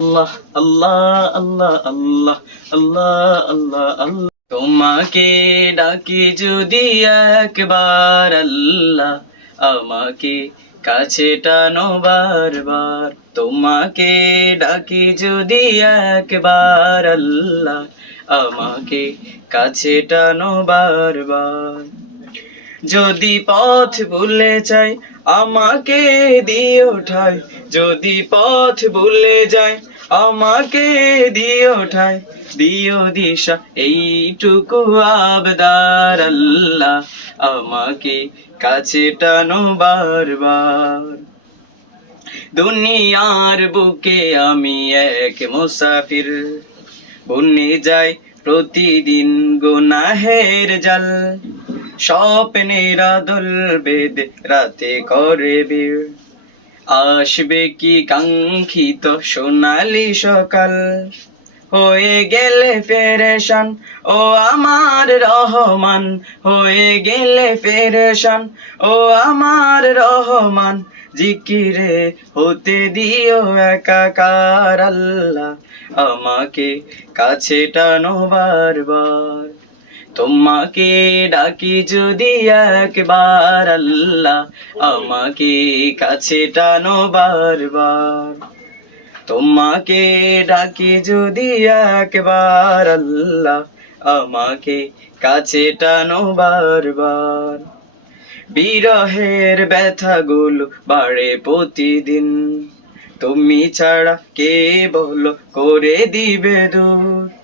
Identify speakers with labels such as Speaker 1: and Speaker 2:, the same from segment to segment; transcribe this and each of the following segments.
Speaker 1: আল্লাহ আল্লাহ আল্লাহ আল্লাহ আল্লাহ আল্লাহ আল্লাহ। তোমাকে ডাকি যদি একবার আল্লাহ, আমাকে কাছে টানো বারবার। তোমাকে ডাকি যদি একবার আল্লাহ, আমাকে কাছে টানো বারবার। যদি পথ ভুলে যাই আমাকে দিও ঠাই, যদি পথ ভুলে যায়, আমাকে দিও ঠাই, দিও দিশা, এইটুকু আবদার আল্লাহ, আমাকে কাছে টানো বারবার। দুনিয়ার বুকে আমি এক মুসাফির, বন্যে যাই প্রতিদিন গুনাহের জাল। স্বপ্নেরা দল বেদ রাতে করে বীর। আসবে কি কাঙ্ক্ষিত সোনালি সকাল? হয়ে গেলে ফেরেশান, ও আমার রহমান। হয়ে গেলে ফেরেশান, ও আমার রহমান। জিকিরে হতে দিও একাকার আল্লাহ। আমাকে কাছে টানো বারবার। তোমাকে ডাকি যদি একবার আল্লাহ, আমাকে কাছে টানো বারবার। তোমাকে ডাকি যদি একবার আল্লাহ, আমাকে কাছে টানো বারবার। বিরহের ব্যথাগুলো বাড়ে প্রতিদিন, তুমি ছাড়া কে বলো করে দিবে দূর।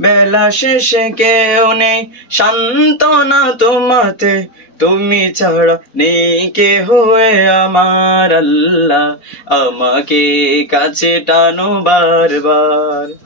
Speaker 1: বেলা শেষে কেউ নেই শান্ত সান্ত্বনা তোমাতে। তুমি ছাড়া নেই কে হয়ে আমার আল্লাহ। আমাকে কাছে টানো বারবার।